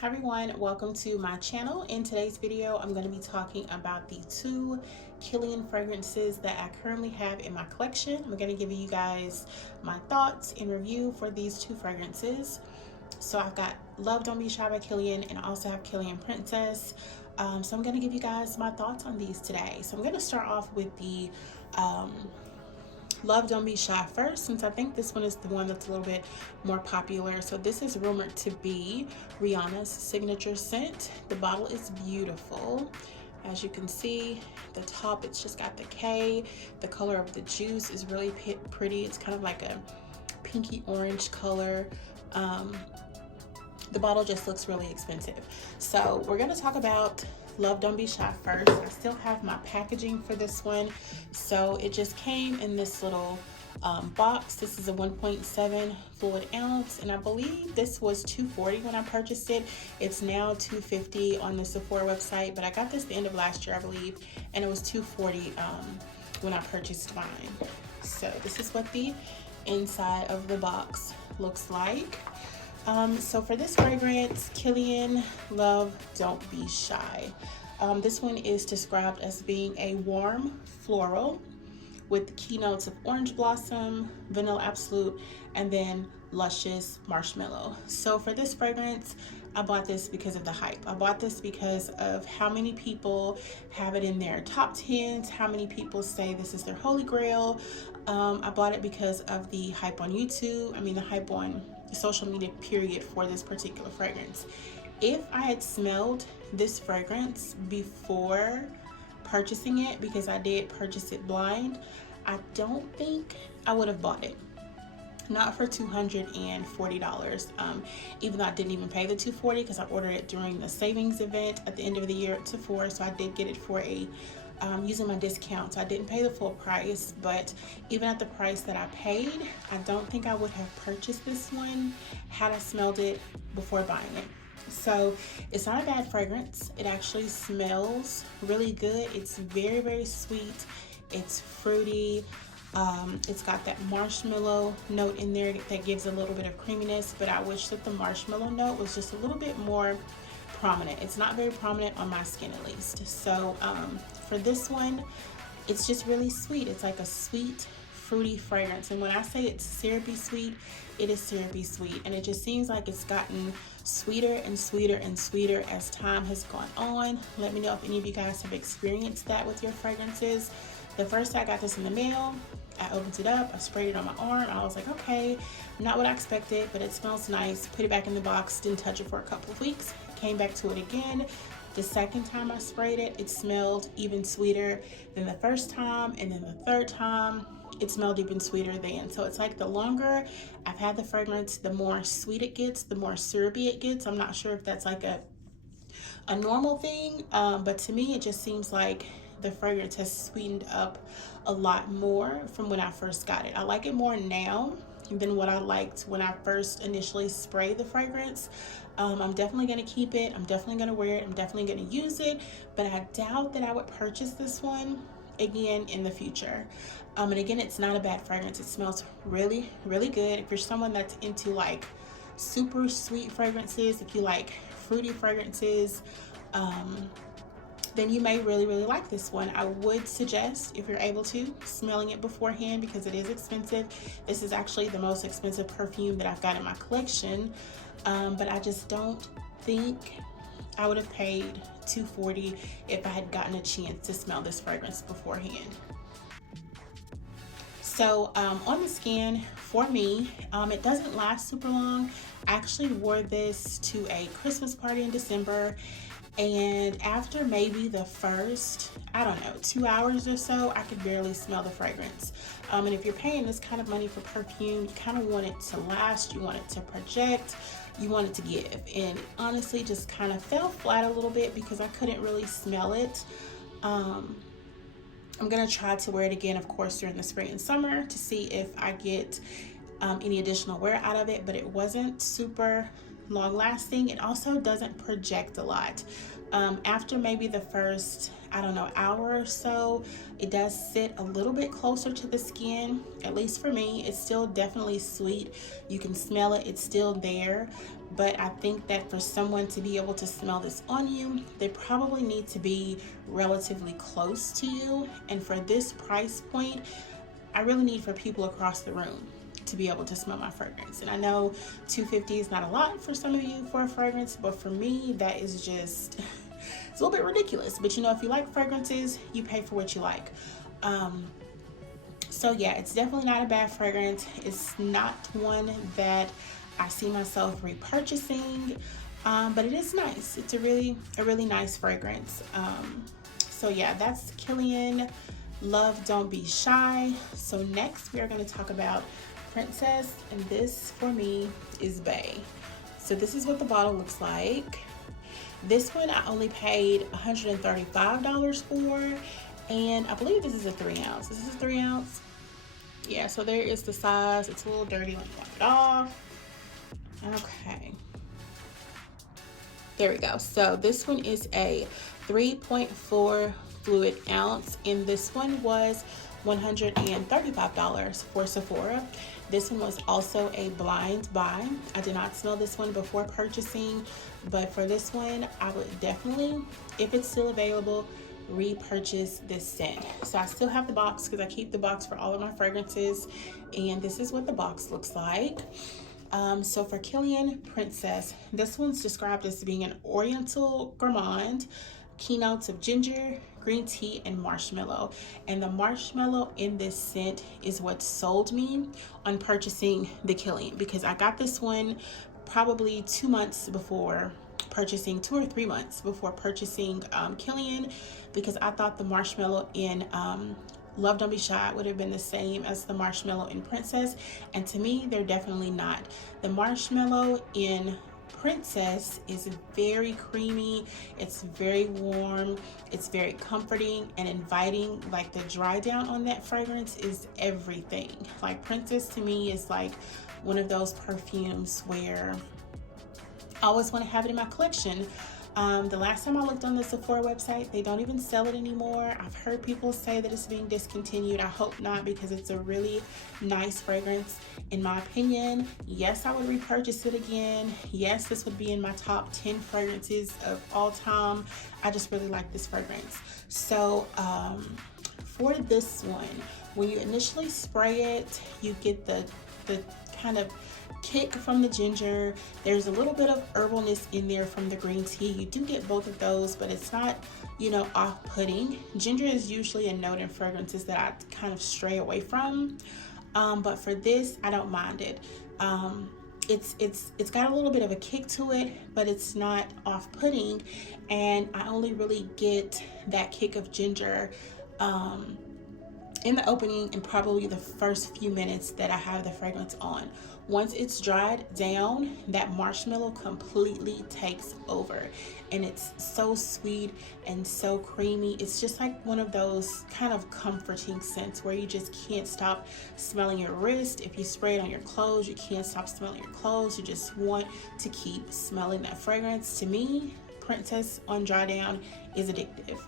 Hi everyone, welcome to my channel. In today's video, I'm going to be talking about the two Kilian fragrances that I currently have in my collection. I'm going to give you guys my thoughts and review for these two fragrances. So I've got Love Don't Be Shy by Kilian, and I also have Kilian Princess. So I'm going to give you guys my thoughts on these today. So I'm going to start off with the Love Don't Be Shy first, since I think this one is the one that's a little bit more popular. So this is rumored to be Rihanna's signature scent. The bottle is beautiful. As you can see, the top, it's just got the K. The color of the juice is really pretty. It's kind of like a pinky orange color. The bottle just looks really expensive. So we're going to talk about Love Don't Be Shy first. I still have my packaging for this one. So it just came in this little box. This is a 1.7 fluid ounce, and I believe this was $240 when I purchased it. It's now $250 on the Sephora website, but I got this the end of last year, I believe, and it was $240 when I purchased mine. So this is what the inside of the box looks like. So for this fragrance, Kilian Love Don't Be Shy. This one is described as being a warm floral with keynotes of orange blossom, vanilla absolute, and then luscious marshmallow. So for this fragrance, I bought this because of the hype. I bought this because of how many people have it in their top 10s, how many people say this is their holy grail. I bought it because of the hype on YouTube. The hype on social media period for this particular fragrance. If I had smelled this fragrance before purchasing it, because I did purchase it blind, I don't think I would have bought it. Not for $240, even though I didn't even pay the $240 because I ordered it during the savings event at the end of the year at Sephora. So I did get it for a using my discount, so I didn't pay the full price. But even at the price that I paid, I don't think I would have purchased this one had I smelled it before buying it. So it's not a bad fragrance. It actually smells really good. It's very, very sweet. It's fruity. It's got that marshmallow note in there that gives a little bit of creaminess, but I wish that the marshmallow note was just a little bit more prominent. It's not very prominent on my skin, at least. So for this one, it's just really sweet. It's like a sweet, fruity fragrance. And when I say it's syrupy sweet, it is syrupy sweet. And it just seems like it's gotten sweeter and sweeter and sweeter as time has gone on. Let me know if any of you guys have experienced that with your fragrances. The first time I got this in the mail, I opened it up, I sprayed it on my arm. I was like, okay, not what I expected, but it smells nice. Put it back in the box, didn't touch it for a couple of weeks. Came back to it again. The second time I sprayed it, it smelled even sweeter than the first time, and then the third time it smelled even sweeter then. So it's like the longer I've had the fragrance, the more sweet it gets, the more syrupy it gets. I'm not sure if that's like a normal thing, but to me it just seems like the fragrance has sweetened up a lot more from when I first got it. I like it more now than what I liked when I first initially sprayed the fragrance. I'm definitely going to keep it. I'm definitely going to wear it. I'm definitely going to use it, but I doubt that I would purchase this one again in the future. And again, it's not a bad fragrance. It smells really, really good. If you're someone that's into like super sweet fragrances, if you like fruity fragrances, then you may really, really like this one. I would suggest, if you're able to, smelling it beforehand because it is expensive. This is actually the most expensive perfume that I've got in my collection, but I just don't think I would have paid $240 if I had gotten a chance to smell this fragrance beforehand. So on the skin, for me, it doesn't last super long. I actually wore this to a Christmas party in December, and after maybe the first, 2 hours or so, I could barely smell the fragrance. And if you're paying this kind of money for perfume, you kind of want it to last, you want it to project, you want it to give. And honestly, just kind of fell flat a little bit because I couldn't really smell it. I'm gonna try to wear it again, of course, during the spring and summer to see if I get any additional wear out of it, but it wasn't super long lasting. It also doesn't project a lot. After maybe the first, hour or so, it does sit a little bit closer to the skin. At least for me, it's still definitely sweet. You can smell it, it's still there, but I think that for someone to be able to smell this on you, they probably need to be relatively close to you. And for this price point, I really need for people across the room to be able to smell my fragrance. And I know $250 is not a lot for some of you for a fragrance, but for me, that is just, it's a little bit ridiculous. But you know, if you like fragrances, you pay for what you like. So yeah, it's definitely not a bad fragrance. It's not one that I see myself repurchasing, but it is nice. It's a really nice fragrance. So yeah, that's Kilian Love Don't Be Shy. So next we are going to talk about Princess, and this for me is Bae. So this is what the bottle looks like. This one I only paid $135 for, and I believe this is a 3 ounce. This is a 3 ounce. Yeah, so there is the size. It's a little dirty. Let me wipe it off. Okay. There we go. So this one is a 3.4 fluid ounce, and this one was $135 for Sephora. This one was also a blind buy. I did not smell this one before purchasing, but for this one, I would definitely, if it's still available, repurchase this scent. So I still have the box because I keep the box for all of my fragrances, and this is what the box looks like. So for Kilian Princess, this one's described as being an oriental gourmand, keynotes of ginger, green tea, and marshmallow. And the marshmallow in this scent is what sold me on purchasing the Kilian, because I got this one probably 2 months before purchasing, 2 or 3 months before purchasing Kilian, because I thought the marshmallow in Love Don't Be Shy would have been the same as the marshmallow in Princess, and to me they're definitely not. The marshmallow in Princess is very creamy, it's very warm, it's very comforting and inviting. Like the dry down on that fragrance is everything. Like Princess to me is like one of those perfumes where I always want to have it in my collection. The last time I looked on the Sephora website, they don't even sell it anymore. I've heard people say that it's being discontinued. I hope not, because it's a really nice fragrance. In my opinion, yes, I would repurchase it again. Yes, this would be in my top 10 fragrances of all time. I just really like this fragrance. So for this one, when you initially spray it, you get the kind of kick from the ginger. There's a little bit of herbalness in there from the green tea. You do get both of those, but it's not, you know, off-putting. Ginger is usually a note in fragrances that I kind of stray away from, but for this, I don't mind it. It's got a little bit of a kick to it, but it's not off-putting, and I only really get that kick of ginger in the opening and probably the first few minutes that I have the fragrance on. Once it's dried down, that marshmallow completely takes over, and it's so sweet and so creamy. It's just like one of those kind of comforting scents where you just can't stop smelling your wrist. If you spray it on your clothes, you can't stop smelling your clothes. You just want to keep smelling that fragrance. To me, Princess on dry down is addictive.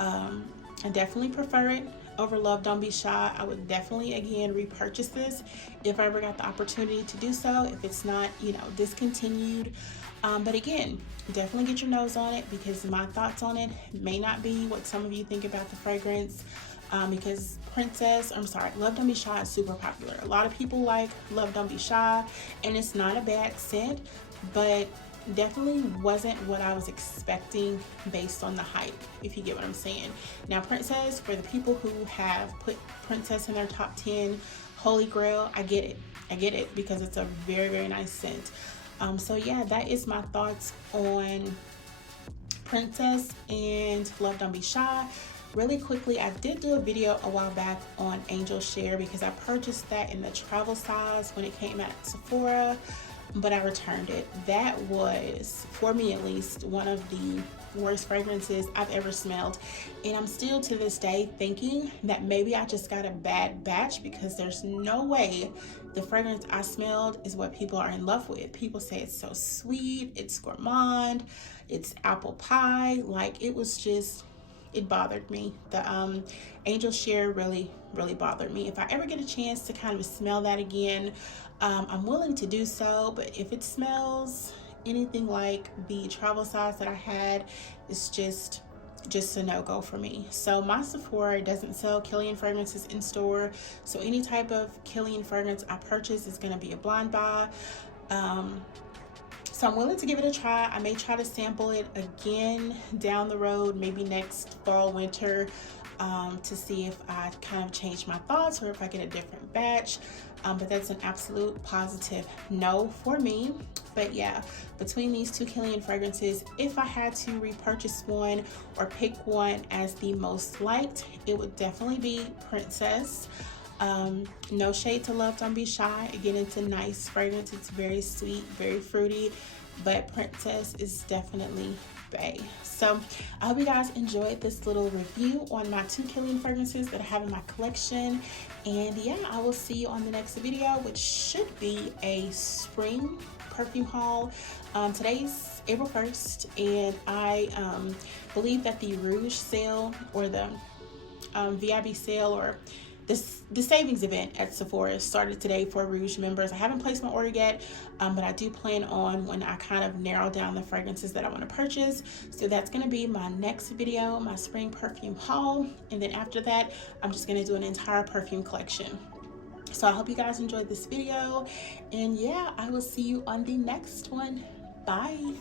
I definitely prefer it over Love Don't Be Shy. I would definitely again repurchase this if I ever got the opportunity to do so, if it's not, you know, discontinued. But again, definitely get your nose on it, because my thoughts on it may not be what some of you think about the fragrance, because Love Don't Be Shy is super popular. A lot of people like Love Don't Be Shy, and it's not a bad scent, but definitely wasn't what I was expecting based on the hype, if you get what I'm saying. Now Princess, for the people who have put Princess in their top 10 holy grail, I get it because it's a very nice scent. So yeah, that is my thoughts on Princess and Love Don't Be Shy. Really quickly, I did do a video a while back on Angel Share, because I purchased that in the travel size when it came out at Sephora, but I returned it. That was, for me at least, one of the worst fragrances I've ever smelled, and I'm still to this day thinking that maybe I just got a bad batch, because there's no way the fragrance I smelled is what people are in love with. People say it's so sweet, it's gourmand, it's apple pie. Like, it was just, it bothered me. The Angel Share really bothered me. If I ever get a chance to kind of smell that again, I'm willing to do so, but if it smells anything like the travel size that I had, it's just a no-go for me. So my Sephora doesn't sell Kilian fragrances in store, so any type of Kilian fragrance I purchase is going to be a blind buy. So I'm willing to give it a try. I may try to sample it again down the road, maybe next fall, winter, to see if I kind of change my thoughts or if I get a different batch. But that's an absolute positive no for me. But yeah, between these two Kilian fragrances, if I had to repurchase one or pick one as the most liked, it would definitely be Princess. No shade to Love Don't Be Shy. Again, it's a nice fragrance. It's very sweet, very fruity, but Princess is definitely bae. So I hope you guys enjoyed this little review on my two Kilian fragrances that I have in my collection. And yeah, I will see you on the next video, which should be a spring perfume haul. Today's April 1st, and I believe that the Rouge sale or the VIB sale or the savings event at Sephora started today for Rouge members. I haven't placed my order yet, but I do plan on, when I kind of narrow down the fragrances that I want to purchase. So that's going to be my next video, my spring perfume haul. And then after that, I'm just going to do an entire perfume collection. So I hope you guys enjoyed this video. And yeah, I will see you on the next one. Bye.